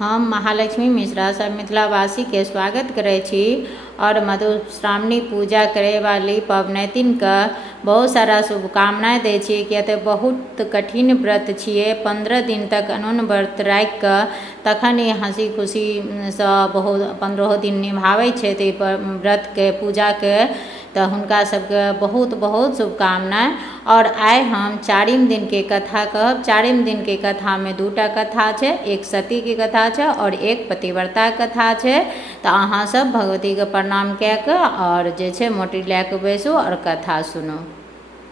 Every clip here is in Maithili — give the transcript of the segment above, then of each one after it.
हम महालक्ष्मी मिश्रा सब मिथिलावासी के स्वागत करै छी और मधुश्रावणी पूजा करे वाली पबनैतिनके बहुत सारा शुभकामनाएं दै छी। किया तऽ बहुत कठिन व्रत छियै, 15 दिन तक अनोन व्रत राखि कऽ तखन ई हँसी खुशीसँ बहुत 15 दिन निभाबै छै तऽ ई व्रतके पूजाके, तऽ हुनका सबके बहुत बहुत शुभकामनाएं। और आइ हम चारिम दिन के कथा कहब। चारिम दिन के कथा में दूटा कथा छै, एक सती के कथा छै और एक पतिव्रता कथा छै। तऽ अहाँ सब भगवती के प्रणाम कए कऽ और जे छै मोटी लए कऽ बैसू और कथा सुनू।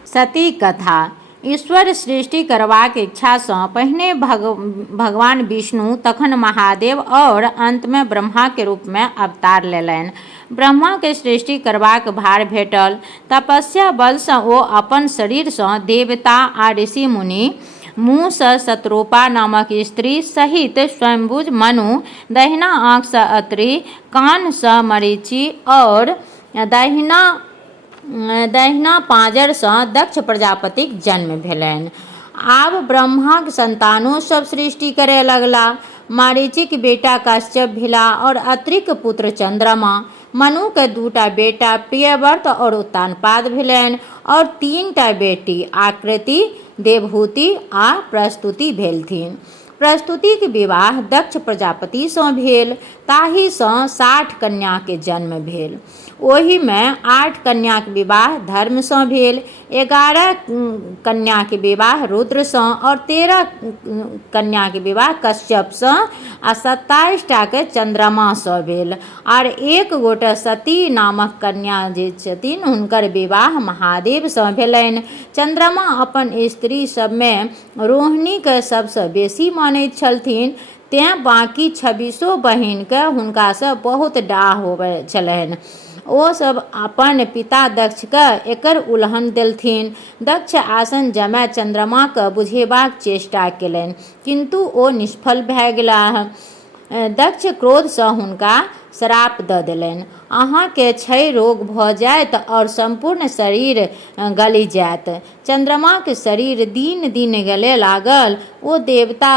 सती कथा। ईश्वर सृष्टि करबाक इच्छासँ पहिने भगवान विष्णु, तखन महादेव और अंतमे ब्रह्मा के रूप में अवतार लेलनि। ब्रह्मा के सृष्टि करबाक भार भेटल। तपस्या बलसँ ओ अपन शरीरसँ देवता आ ऋषि मुनि, मुँहसँ शतरूपा नामक स्त्री सहित स्वयंभुज मनु, दहिना आँखसँ अत्रि, कानसँ मरीचि और दहिना पाँजरसँ दक्ष प्रजापतिक जन्म भेलनि। आब ब्रह्माक संतानो सब सृष्टि करय लगला। मरीचिक बेटा कश्यप भेला और अत्रिक पुत्र चंद्रमा। मनु के 2टा बेटा प्रियव्रत और उत्तानपाद भेलनि और 3टा बेटी आकृति, देवहूति आ प्रस्तुति भेलथिन। प्रस्तुतिक विवाह दक्ष प्रजापतिसँ भेल, ताहिसँ 60 कन्याके जन्म भेल। ओहिमे 8 कन्याक विवाह धर्मसँ भेल, 11 कन्याक विवाह रुद्रसँ और 13 कन्याक विवाह कश्यपसँ आ 27टाके चंद्रमासँ भेल। और एक गोटे सती नामक कन्या जे छथिन हुनकर विवाह महादेवसँ भेलनि। चंद्रमा अपन स्त्री सबमे रोहिणीके सबसँ बेसी मानैत छलथिन, तेँ बाँकी 26 बहिनके हुनकासँ बहुत डाह होबै छलनि। ओ सब अपन पिता दक्षके एकर उल्हन देलथिन। दक्ष आसन जमाय चंद्रमाके बुझेबाक चेष्टा केलनि, किंतु ओ निष्फल भए गेलाह। दक्ष क्रोधसँ हुनका श्राप दऽ देलनि, अहाँके क्षय रोग भऽ जायत और संपूर्ण शरीर गली जायत। चंद्रमाके शरीर दिन दिन गले लागल। ओ देवता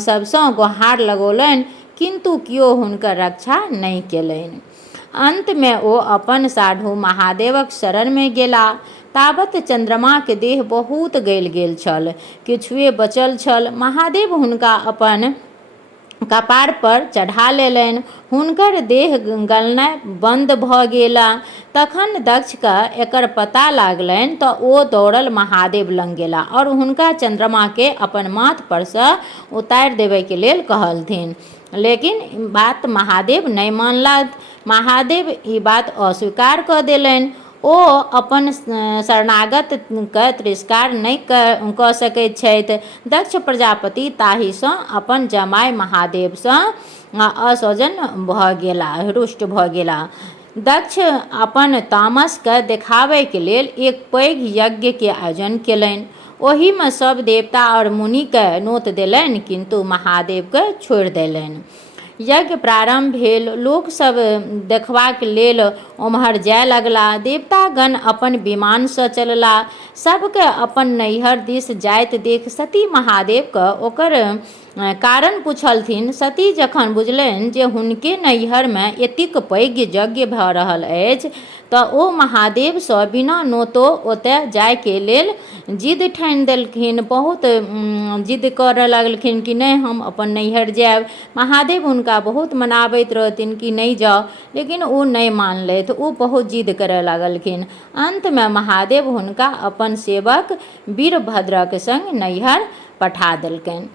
सबसँ गुहार लगौलनि, किंतु कियो हुनकर रक्षा नहि केलनि। अंत में ओ अपन साढ़ू महादेवक शरण में गेला। ताबत चंद्रमाके देह बहुत गलि गेल छल, किछुए बचल छल। महादेव हुनका अपन कपार पर चढ़ा लेलनि। हुनकर देह गलनाइ बंद भऽ गेला। तखन दक्षके एकर पता लागलनि तऽ ओ दौड़ल महादेव लग गेला और हुनका चंद्रमाके अपन माथ परसँ उतारि देबैके लेल कहलथिन। लेकिन बात महादेव नहि मानलथि। महादेव ई बात अस्वीकार कऽ देलनि। ओ अपन शरणागतके तिरस्कार नहि कऽ सकैत छथि। दक्ष प्रजापति ताहिसँ अपन जमाय महादेवसँ असोजन भऽ गेला, रुष्ट भऽ गेला। दक्ष अपन तामसके देखाबैके लेल एक पैघ यज्ञके आयोजन केलनि। ओहिमे सब देवता और मुनिके नोत देलनि, किंतु महादेवके छोड़ि देलनि। यज्ञ प्रारंभ भेल। लोक सब देखबाक लेल ओम्हर जाय लगला। देवतागण अपन विमानसँ चलला। सबके अपन नैहर दिस जाइत देख सती महादेवके ओकर कारण पूछलथिन। सती जखन बुझलनि जे हुनके नैहरमे एतेक पैघ यज्ञ भऽ रहल अछि तऽ ओ महादेवसँ बिना नोतो ओतय जायके लेल जिद ठानि देलखिन। बहुत जिद करऽ लगलखिन कि नहि, हम अपन नैहर जायब। महादेव हुनका बहुत मनाबैत रहथिन कि नहीं जाओ, लेकिन ओ नहीं मानलथि। ओ बहुत जिद करऽ लगलखिन। अंतमे महादेव हुनका अपन सेवक वीरभद्रक संग नैहर पठा देलकनि।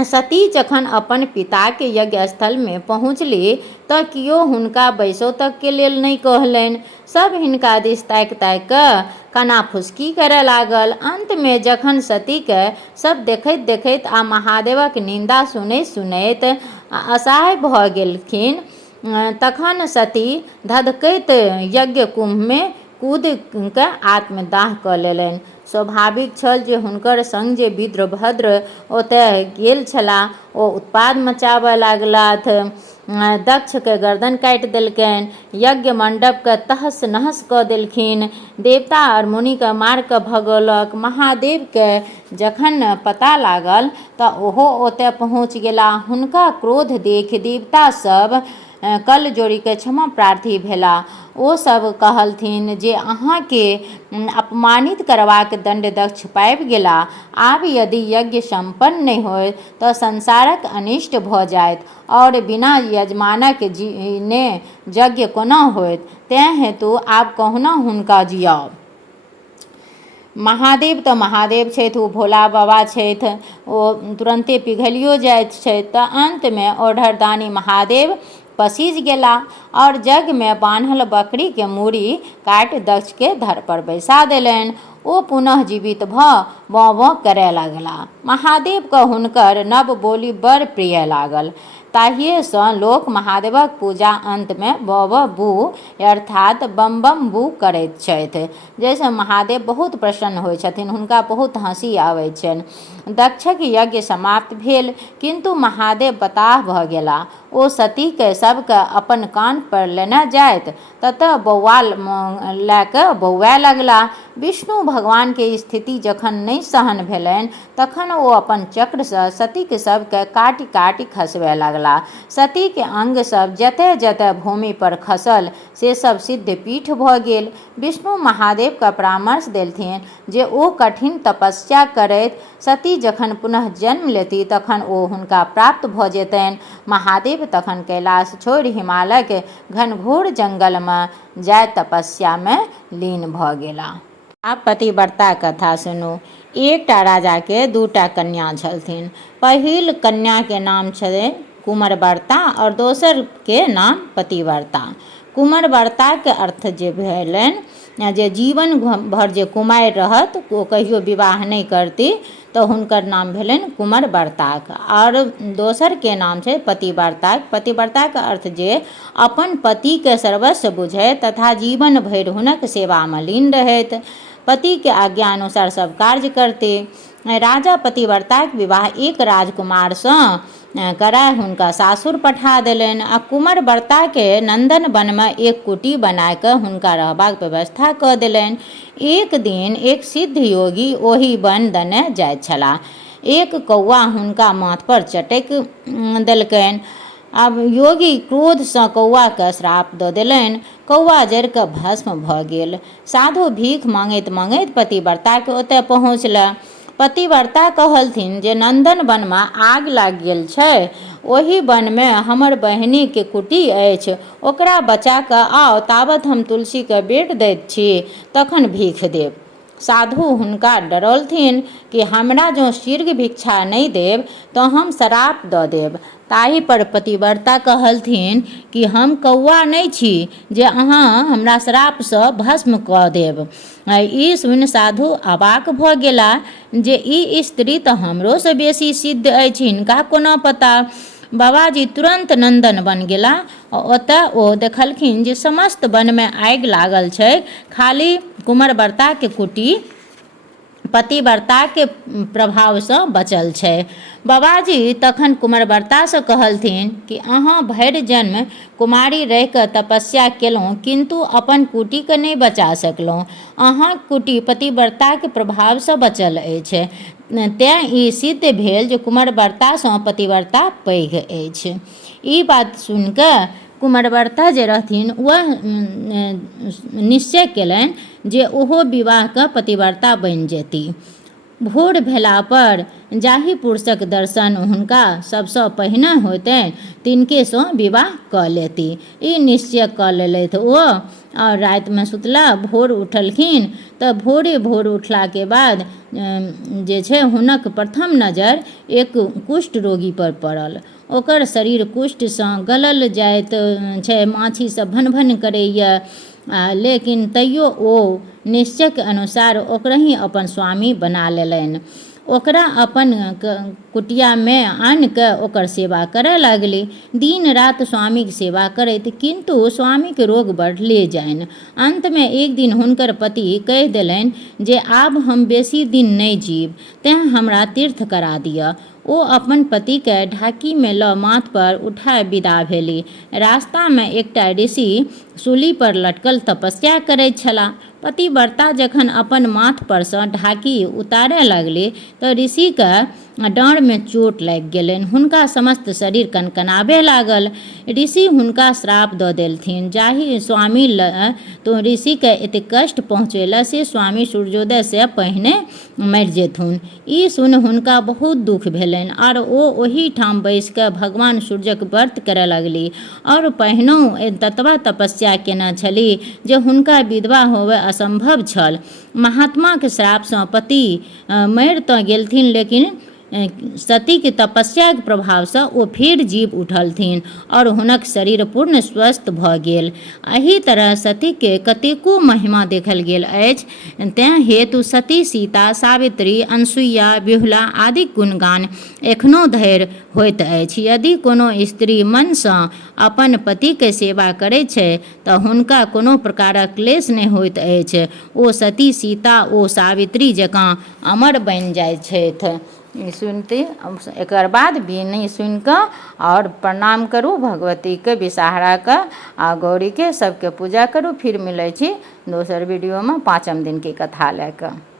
सती जखन अपन पिताके यज्ञ स्थलमे पहुँचली तऽ कियो हुनका बैसो तकके लेल नहि कहलनि। सब हिनका दिस ताकि ताकि कऽ कनाफुसकी करय लागल। अंतमे जखन सतीके सब देखैत देखैत आ महादेवक निंदा सुनैत सुनैत असहाय भऽ गेलखिन, तखन सती धधकैत यज्ञ कुंभमे कूदि कऽ आत्मदाह कऽ लेलनि। स्वाभाविक छल जे हुनकर संग जे वीरभद्र ओतय गेल छलाह ओ उत्पाद मचाबय लागलथि। दक्ष के गर्दन काटि देलकनि, यज्ञ मंडप के तहस नहस कऽ देलखिन, देवता और मुनि के मार कऽ भगौलक। महादेव के जखन पता लागल तऽ ओहो ओतय पहुँच गेला। हुनका क्रोध देख देवता सब कल जोड़ी के क्षमा प्रार्थी भेला। ओ सब कहलथिन जे अहाँके अपमानित करबाक दंड दक्ष पाबि गेला। आब यदि यज्ञ संपन्न नहि होय तऽ संसारक अनिष्ट भऽ जायत और बिना यजमानक ने यज्ञ कोना होयत। तेँ हेतु आब कहुना हुनका जियाउ। महादेव तऽ महादेव छथि, ओ भोला बाबा छथि, ओ तुरंते पिघलियो जाइत छथि। तऽ अंतमे ओढ़रदानी महादेव पसीज गेला और जग में बान्हल बकरी के मूड़ी काटि दक्ष के धड़ पर बैसा देलनि। ओ पुनः जीवित भऽ बौं बौं करय लगला। महादेव के हुनकर नव बोली बड़ प्रिय लागल। ताहिये सँ लोक महादेवक पूजा अंत में बौ बौ बू अर्थात बम बम बू करैत छथि, जाहिसँ महादेव बहुत प्रसन्न होइ छथिन, हुनका बहुत हँसी आबैत छनि। दक्षक यज्ञ समाप्त भेल, किंतु महादेव बताह भऽ गेला। ओ सती के सबके अपन कान पर लेने जाइत ततऽ बौआ लए कऽ बौआए लगला। विष्णु भगवान के स्थिति जखन नहि सहन भेलनि तखन ओ अपन चक्र सँ सतीक सबके काटि काटि खसबय लगला। सती के अंग सब जतय जतय भूमि पर खसल से सब सिद्ध पीठ भऽ गेल। विष्णु महादेव के परामर्श देलथिन जे ओ कठिन तपस्या करैत सती जखन पुनः जन्म लेती तखन ओ हुनका प्राप्त भऽ जेतनि। महादेव तखन कैलाश छोड़ि हिमालय के घनघोर जंगल में जाय तपस्या में लीन भऽ गेला। आब पतिव्रता कथा सुनू। एकटा राजा के दूटा कन्या छलथिन। पहिल कन्या के नाम छलै कुमरव्रता और दोसर के नाम पतिव्रता। कुमरव्रता के अर्थ जे भेलनि जे जीवन भर जे कुमारि रहत, ओ कहियो विवाह नहि करती, तऽ हुनकर नाम भेलनि कुमरव्रताक। और दोसर के नाम छै पतिव्रताक। पतिव्रताक अर्थ जे अपन पति के सर्वस्व बुझैत तथा जीवन भरि हुनक सेवा में लीन रहैत, पति के आज्ञा अनुसार सब कार्य करते। राजा पतिव्रताक विवाह एक राजकुमार सँ कराय हुनका सासुर पठा देलनि आ कुमरव्रता के नंदन वन में एक कुटी बनाय कऽ हुनका रहबाक व्यवस्था कऽ देलनि। एक दिन एक सिद्ध योगी ओहि वन दने जाइत छलाह। एक कौआ हुनका माथ पर चटकि देलकनि। आब योगी क्रोध सँ कौआ के श्राप दऽ देलनि। कौआ जरि कऽ भस्म भऽ गेल। साधु भीख मांगैत मांगैत पतिव्रता के ओतय पहुँचला। पतिव्रता कहलथिन जे नंदन वन में आग लागि गेल छै, ओहि वन में हमर बहिनी के कुटी अछि, ओकरा बचा कऽ आओ, ताबत हम तुलसी के बेट दैत छी, तखन भीख देब। साधु हुनका डरौलथिन कि हमरा जँ शीघ्र भिक्षा नहि देब तऽ हम श्राप दऽ देब। ताहि पर पतिव्रता कहलथिन कि हम कौआ नहि छी जे अहाँ हमरा श्राप सँ भस्म कऽ देब। ई सुनि साधु अवाक भऽ गेला जे ई स्त्री तऽ हमरो सँ बेसी सिद्ध अछि, हिनका कोना पता। बाबाजी तुरंत नंदन वन गेला। ओतय ओ देखलखिन जे समस्त वन में आगि लागल छै, खाली कुमरव्रता के कुटी पतिव्रता के प्रभाव सँ बचल छै। बाबाजी तखन कुमरव्रता सँ कहलथिन कि अहाँ भरि जन्म कुमारी रहि कऽ तपस्या केलहुँ, किंतु अपन कुटी के नहि बचा सकलहुँ। अहाँक कुटी पतिव्रता के प्रभाव सँ बचल अछि, तेँ ई सिद्ध भेल जे कुमरव्रता सँ पतिव्रता पैघ अछि। ई बात सुनि कऽ कुमरव्रता जे रहथिन वह निश्चय केलनि जे ओहो विवाह कऽ पतिव्रता बनि जेती। भोर भेला पर जाहि पुरुषक दर्शन हुनका सबसँ पहिने होइतनि तिनके सँ विवाह कऽ लेती। ई निश्चय कऽ लेलथि ओ, और राति में सुतला। भोर उठलखिन तऽ भोरे भोर उठला के बाद जे छै हुनक प्रथम नजर एक कुष्ठ रोगी पर पड़ल। ओकर शरीर कुष्ठ सँ गलल जाइत छै, माछी सब भन भन करैया, लेकिन तैयो ओ निश्चय के अनुसार ओकरहि अपन स्वामी बना लेलनि। ओकरा अपन कुटिया में आनि कऽ ओकर सेवा करय लगली। दिन रात स्वामी के सेवा करैत, किंतु स्वामी के रोग बढ़ले जानि। अंत में एक दिन हुनकर पति कहि देलनि जे आब हम बेसी दिन नहि जीब, तेँ हमरा तीर्थ करा दिअ। ओ अपन पतिके ढाकीमे लऽ माथ पर उठाए विदा भेली। रास्तामे एकटा ऋषि सूली पर लटकल तपस्या करैत छलाह। पतिव्रता जखन अपन माथ पर सँ ढाकी उतारय लगली तऽ ऋषिके डाँड़मे चोट लागि गेलनि। हुनका समस्त शरीर कनकनाबे लागल। ऋषि हुनका श्राप दऽ देलथिन, जाहि स्वामी तो ऋषिके एतेक कष्ट पहुँचेला से स्वामी सूर्योदय से पहिने मरि जेथुन। ई सुनि हुनका बहुत दुख भेलनि और ओ ओही ठाम बैसि कऽ भगवान सूर्यक व्रत करय लगली और पहिनहु ततबा तपस्या केने छली जे हुनका विधवा होबय असंभव छल। महात्माके श्रापसँ पति मरि तऽ गेलथिन, लेकिन सतीके तपस्याके प्रभावसँ ओ फेर जीव उठलथिन और हुनक शरीर पूर्ण स्वस्थ भऽ गेल। एही तरह सतीके कतेको महिमा देखल गेल अछि। तेँ हेतु सती, सीता, सावित्री, अनसुईया, बिहुला आदि गुणगान एखनो धरि होइत अछि। यदि कोनो स्त्री मनसँ अपन पतिके सेवा करैत छै तऽ हुनका कोनो प्रकारक क्लेश नहि होइत अछि। ओ सती, सीता, ओ सावित्री जकाँ अमर बनि जाइत छथि। ई सुनते एकर बाद बिनती सुनि कऽ और प्रणाम करू भगवतीके, विषहाराके आ गौरीके, सबके पूजा करू। फिर मिलै छी दोसर वीडियोमे 5म दिनके कथा लए कऽ।